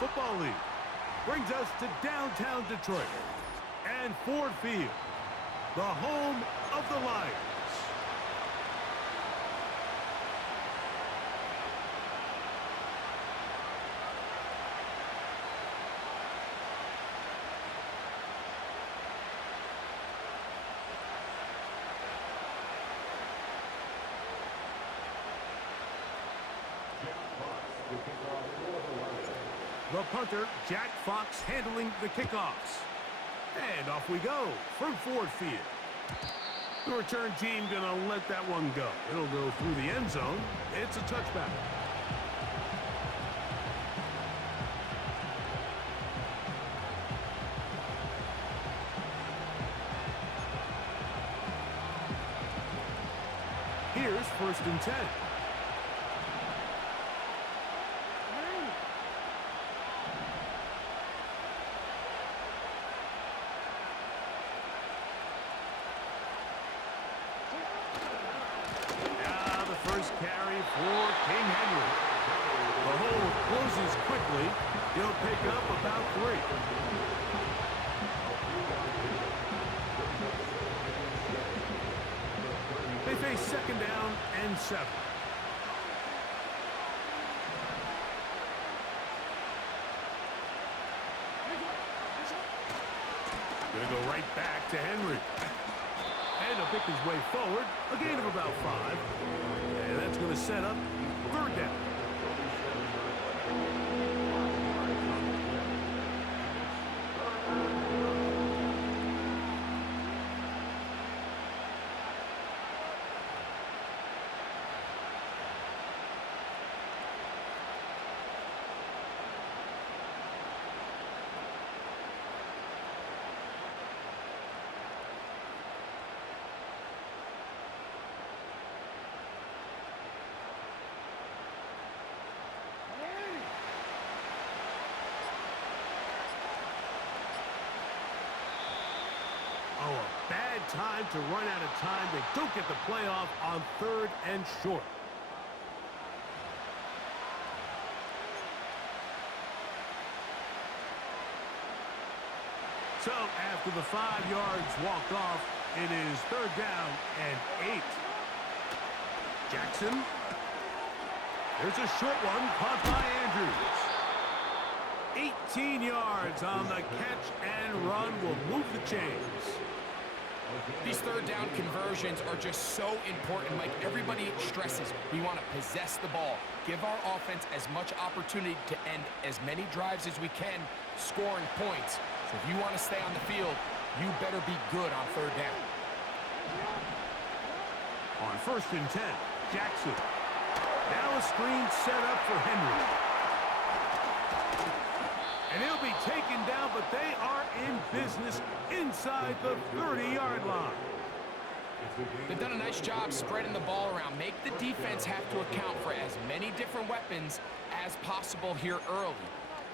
Football League. Brings us to downtown Detroit and Ford Field, the home of the Lions. The punter, Jack Fox, handling the kickoffs. And off we go from Ford Field. The return team gonna let that one go. It'll go through the end zone. It's a touchback. Here's 1st and 10. First carry for King Henry. The hole closes quickly. He'll pick up about 3. They face 2nd down and 7. Gonna go right back to Henry. And he'll pick his way forward. A gain of about 5. And that's going to set up 3rd down. Oh, a bad time to run out of time. They don't get the playoff on 3rd and short. So after the 5 yards walked off, it is 3rd down and 8. Jackson. There's a short one caught by Andrews. 18 yards on the catch and run will move the chains. These 3rd down conversions are just so important. Like everybody stresses, we want to possess the ball, give our offense as much opportunity to end as many drives as we can, scoring points. So if you want to stay on the field, you better be good on 3rd down. On 1st and 10, Jackson. Now a screen set up for Henry. And he'll be taken down, but they are in business inside the 30-yard line. They've done a nice job spreading the ball around. Make the defense have to account for as many different weapons as possible here early.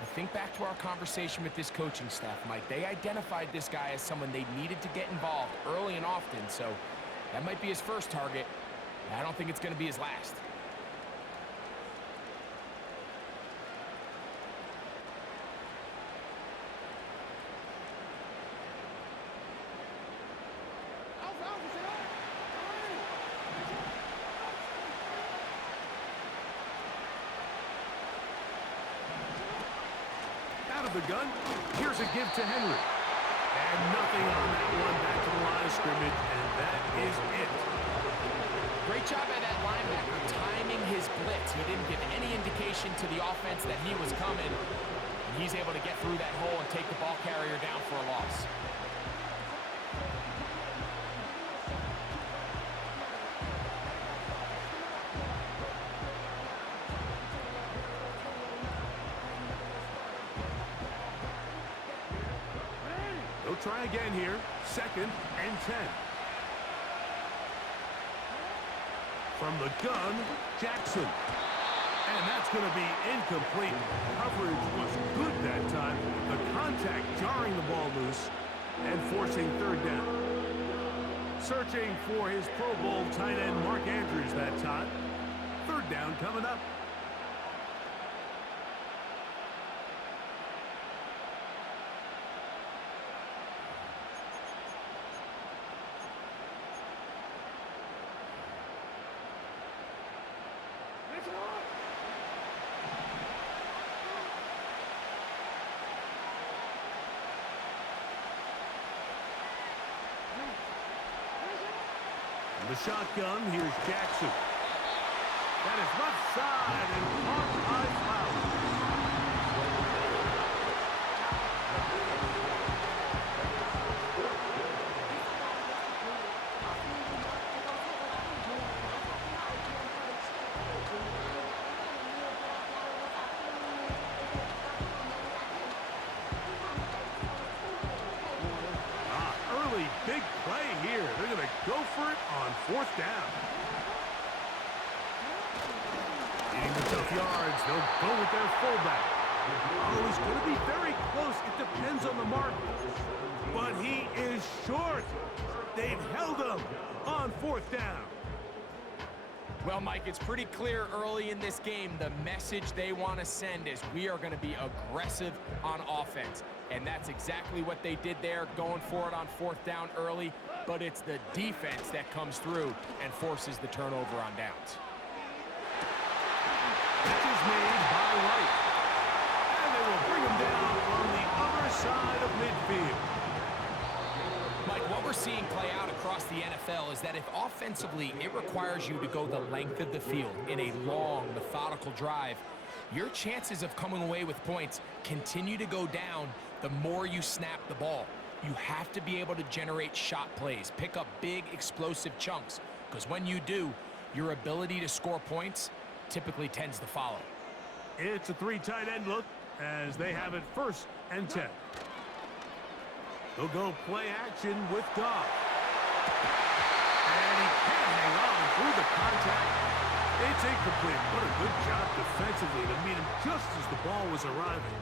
But think back to our conversation with this coaching staff, Mike. They identified this guy as someone they needed to get involved early and often, so that might be his first target. I don't think it's going to be his last. Out of the gun, here's a give to Henry. And nothing on that one, back to the line of scrimmage, and that is it. Great job by that linebacker timing his blitz. He didn't give any indication to the offense that he was coming. And he's able to get through that hole and take the ball carrier down for a loss. They'll try again here. 2nd and 10. From the gun, Jackson. And that's going to be incomplete. Coverage was good that time. The contact jarring the ball loose and forcing 3rd down. Searching for his Pro Bowl tight end Mark Andrews that time. 3rd down coming up. The shotgun, here's Jackson. That is left side and caught by Flowers. Early big play here. They're going to go for it on 4th down. Getting the tough yards, they'll go with their fullback. Oh, he's going to be very close. It depends on the mark. But he is short. They've held him on 4th down. Well, Mike, it's pretty clear early in this game the message they want to send is we are going to be aggressive on offense. And that's exactly what they did there, going for it on 4th down early. But it's the defense that comes through and forces the turnover on downs. Catch is made by White. And they will bring him down on the other side of midfield. Mike, what we're seeing play out across the NFL is that if offensively it requires you to go the length of the field in a long, methodical drive, your chances of coming away with points continue to go down the more you snap the ball. You have to be able to generate shot plays, pick up big, explosive chunks, because when you do, your ability to score points typically tends to follow. It's a 3 tight end look as they have it 1st and 10. They'll go play action with Goff. And he can't hang on through the contact. It's incomplete. What a good job defensively to meet him just as the ball was arriving.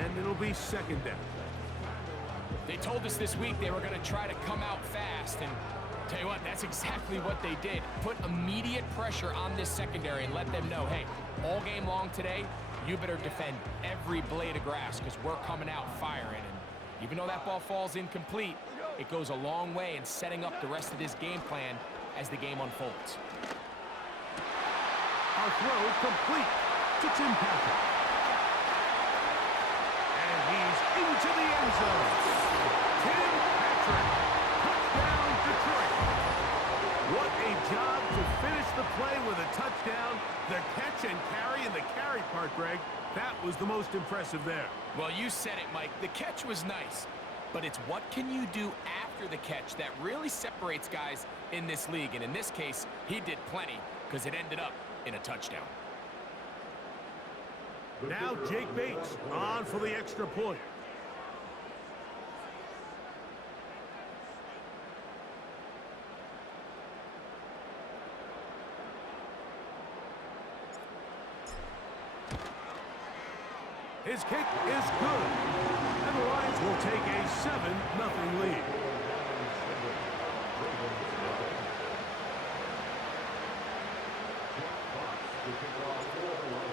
And it'll be 2nd down. They told us this week they were going to try to come out fast, and tell you what, that's exactly what they did. Put immediate pressure on this secondary and let them know, hey, all game long today, you better defend every blade of grass because we're coming out firing. And even though that ball falls incomplete, it goes a long way in setting up the rest of this game plan as the game unfolds. Our throw complete to Tim Patrick. And he's into the end zone. Tim Patrick, touchdown Detroit. What a job to finish the play with a touchdown. The catch and carry, and the carry part, Greg, that was the most impressive there. Well, you said it, Mike. The catch was nice, but it's what can you do after the catch that really separates guys in this league. And in this case, he did plenty because it ended up in a touchdown. Now Jake Bates on for the extra point. His kick is good. And the Lions will take a 7-0 lead.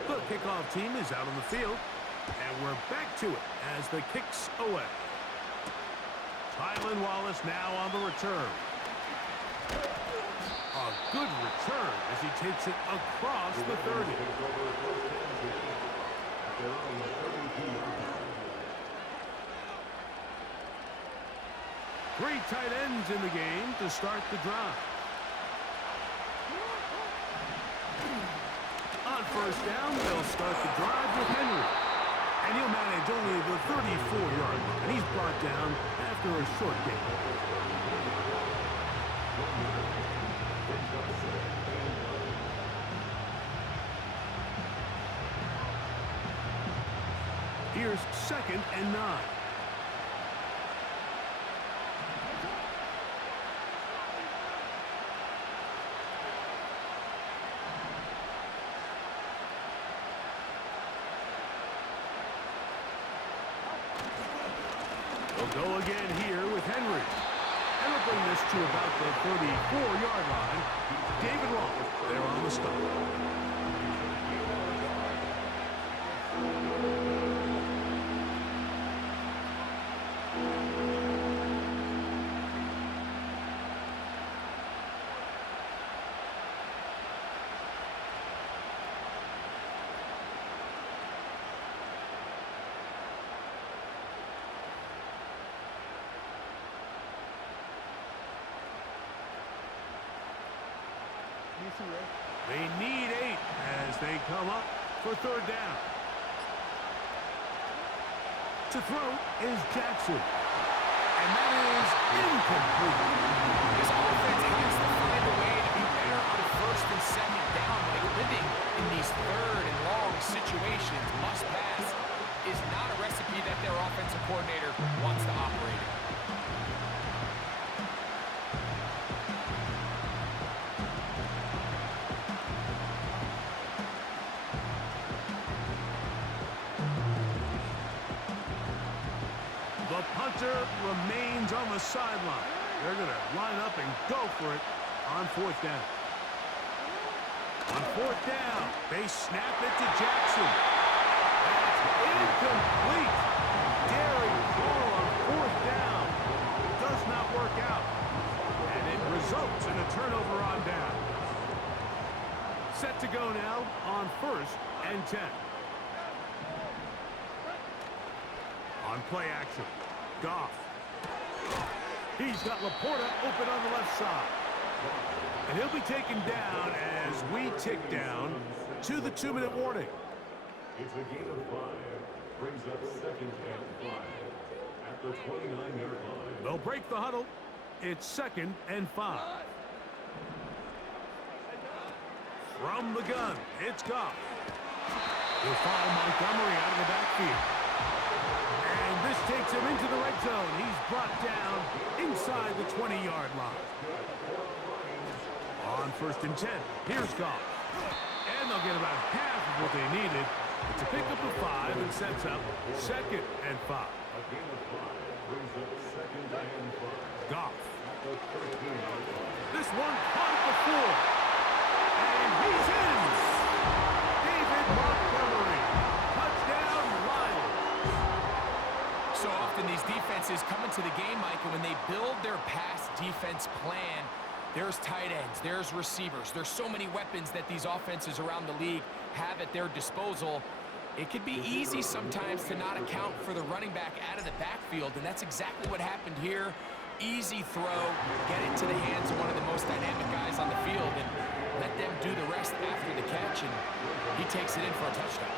The kickoff team is out on the field. And we're back to it as the kick's away. Tylan Wallace now on the return. A good return as he takes it across the 30. Three tight ends in the game to start the drive. On 1st down, they'll start the drive with Henry. And he'll manage only the 34-yard line. And he's brought down after a short gain. Here's 2nd and 9. They'll go again here with Henry. And they'll bring this to about the 34-yard line. David Long there on the stop. come up for third down. To throw is Jackson. And that is incomplete. This offense has to find a way to be better on first and second down. Like living in these third and long situations, must pass, is not a recipe that their offensive coordinator wants to operate in. The punter remains on the sideline. They're going to line up and go for it on fourth down. On fourth down, they snap it to Jackson. That's incomplete. Daring call on fourth down. Does not work out. And it results in a turnover on down. Set to go now on first and 10. On play action, Goff. He's got Laporta open on the left side. And he'll be taken down as we tick down to the 2-minute warning. It's a gain of 5. Brings up second and 5 at the 29-yard line. They'll break the huddle. It's second and 5. From the gun, it's Goff. He'll follow Montgomery out of the backfield. And this takes him into the red zone. He's brought down inside the 20-yard line. On first and 10, here's Goff. And they'll get about half of what they needed. It's a pickup of 5 and sets up second and 5. Goff. This one caught at the 4. And he's in. David Montgomery. Touchdown, Lions. So often these defenses come into the game, Mike, and when they build their pass defense plan, there's tight ends, there's receivers, there's so many weapons that these offenses around the league have at their disposal. It could be easy sometimes to not account for the running back out of the backfield, and that's exactly what happened here. Easy throw, get it to the hands of one of the most dynamic guys on the field, and let them do the rest after the catch, and he takes it in for a touchdown.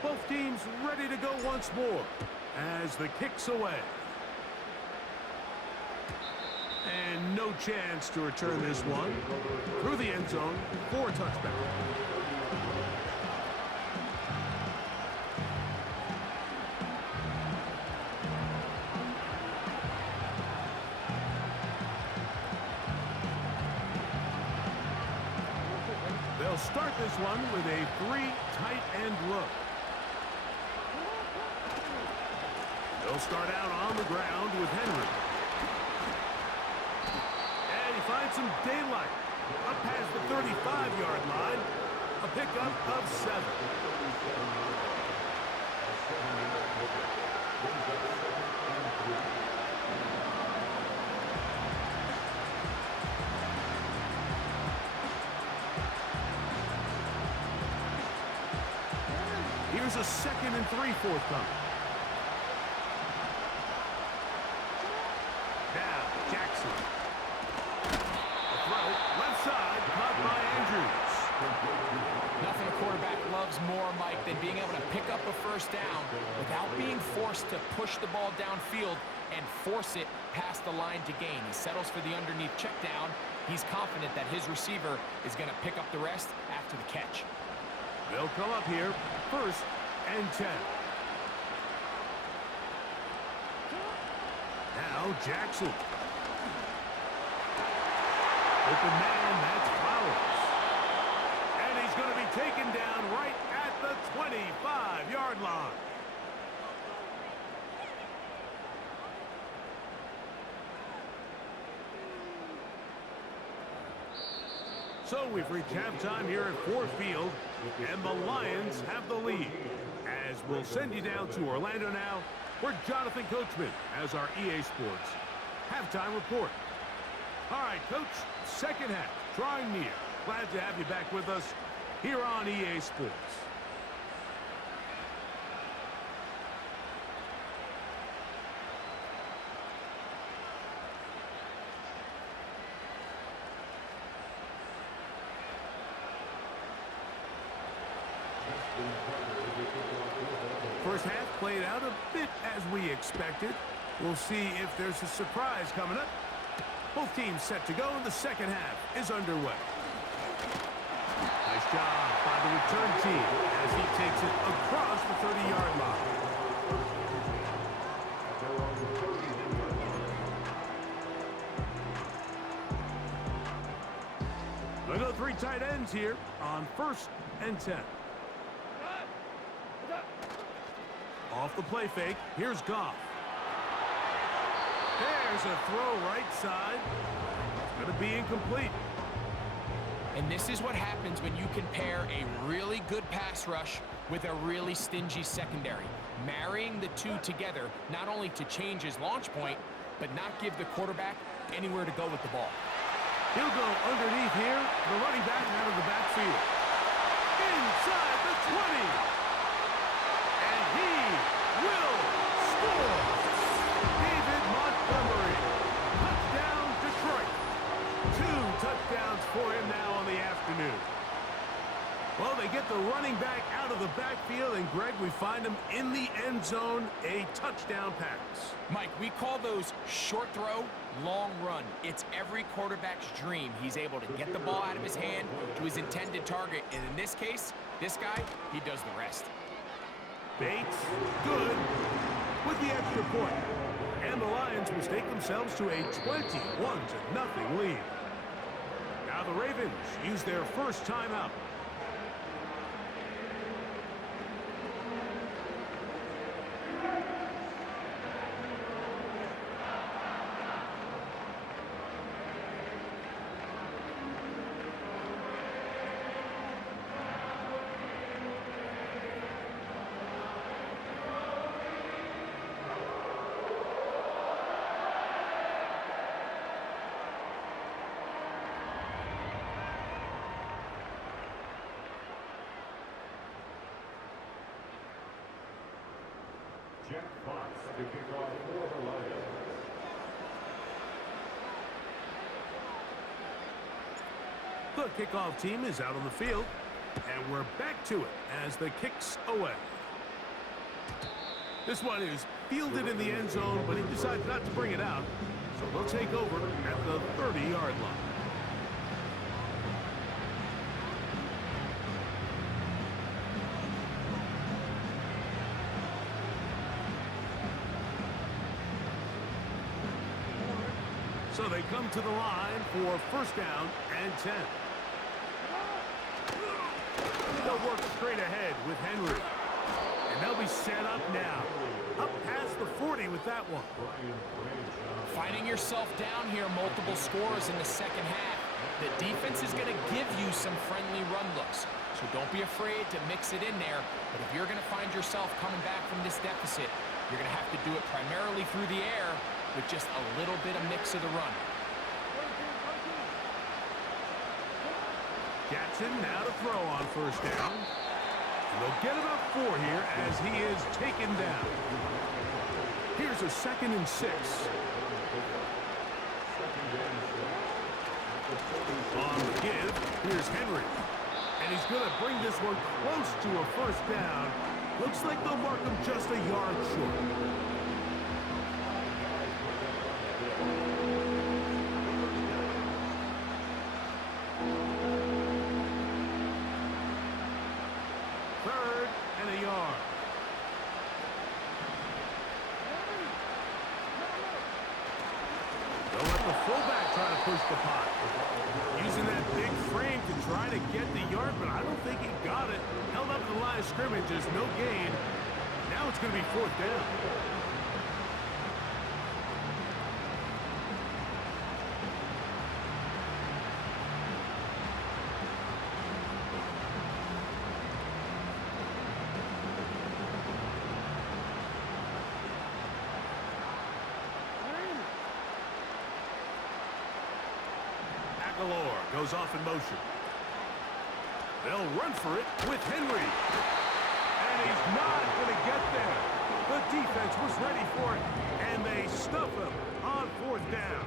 Both teams ready to go once more as the kick's away. And no chance to return this one through the end zone for a touchback. They'll start this one with a 3 tight end look. They'll start out on the ground with Henry. And he finds some daylight up past the 35-yard line. A pickup of 7. Here's a 2nd and 3 forthcoming. Now, Jackson. A throw, left side, caught by Andrews. Nothing a quarterback loves more, Mike, than being able to pick up a first down without being forced to push the ball downfield and force it past the line to gain. He settles for the underneath check down. He's confident that his receiver is going to pick up the rest after the catch. They'll come up here, first and 10. Now Jackson. Open man, that's Flowers. And he's going to be taken down right at the 25-yard line. So we've reached halftime here at Ford Field, and the Lions have the lead. As we'll send you down to Orlando now, where Jonathan Coachman has our EA Sports halftime report. All right, Coach, second half, drawing near. Glad to have you back with us here on EA Sports. First half played out a bit as we expected. We'll see if there's a surprise coming up. Both teams set to go, and the second half is underway. Nice job by the return team as he takes it across the 30-yard line. We'll go 3 tight ends here on 1st and 10. Off the play fake, here's Goff. There's a throw right side. It's going to be incomplete. And this is what happens when you can pair a really good pass rush with a really stingy secondary. Marrying the two together, not only to change his launch point, but not give the quarterback anywhere to go with the ball. He'll go underneath here. The running back out of the backfield. Inside the 20. And he will score. David Montgomery. Touchdown, Detroit. 2 touchdowns for him now on the afternoon. Well, they get the running back out of the backfield, and Greg, we find him in the end zone, a touchdown pass. Mike, we call those short throw, long run. It's every quarterback's dream. He's able to get the ball out of his hand to his intended target, and in this case, this guy, he does the rest. Bates, good, with the extra point. And the Lions mistake themselves to a 21-0 lead. Now the Ravens use their first timeout. Jack Fox to kick off for the Lions. The kickoff team is out on the field, and we're back to it as the kick's away. This one is fielded in the end zone, but he decides not to bring it out, so they'll take over at the 30-yard line. So they come to the line for first down and 10. They'll work straight ahead with Henry. And they'll be set up now. Up past the 40 with that one. Finding yourself down here, multiple scores in the second half. The defense is going to give you some friendly run looks. So don't be afraid to mix it in there. But if you're going to find yourself coming back from this deficit, you're going to have to do it primarily through the air, with just a little bit of mix of the run. Jackson now to throw on first down. And they'll get about 4 here as he is taken down. Here's a 2nd and 6. On the give, here's Henry. And he's going to bring this one close to a first down. Looks like they'll mark him just a yard short. Push the pot. Using that big frame to try to get the yard, but I don't think he got it. Held up in the line of scrimmage, there's no gain. Now it's going to be 4th down. Goes off in motion. They'll run for it with Henry. And he's not going to get there. The defense was ready for it, and they stuff him on 4th down.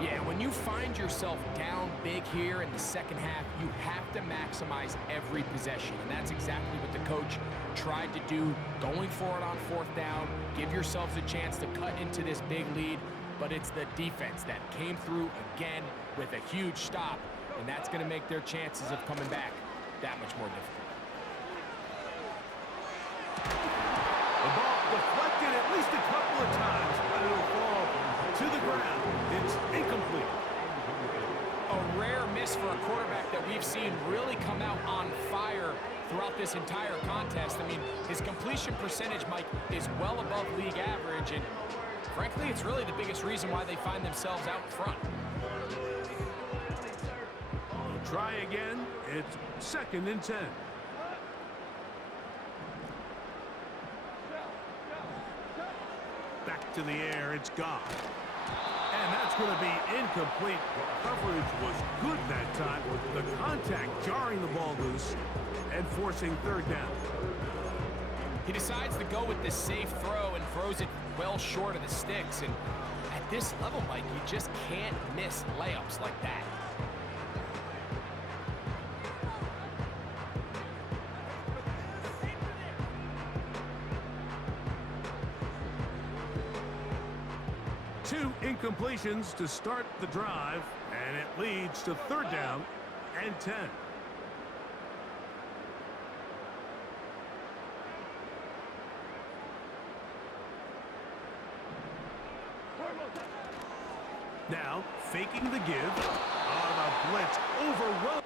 Yeah, when When you find yourself down big here in the second half, you have to maximize every possession. And that's exactly what the coach tried to do, going for it on fourth down. Give yourselves a chance to cut into this big lead. But it's the defense that came through again with a huge stop. And that's going to make their chances of coming back that much more difficult. The ball deflected at least a couple of times, but it'll fall to the ground. It's incomplete. A rare miss for a quarterback that we've seen really come out on fire throughout this entire contest. I mean, his completion percentage, Mike, is well above league average, and frankly, it's really the biggest reason why they find themselves out in front. We'll try again. It's 2nd and 10. Back to the air, it's gone. And that's going to be incomplete. Coverage was good that time. The contact jarring the ball loose and forcing 3rd down. He decides to go with this safe throw and throws it well short of the sticks. And at this level, Mike, you just can't miss layups like that. Two incompletions to start the drive, and it leads to 3rd down and 10. Now, faking the give. On a blitz, overrun.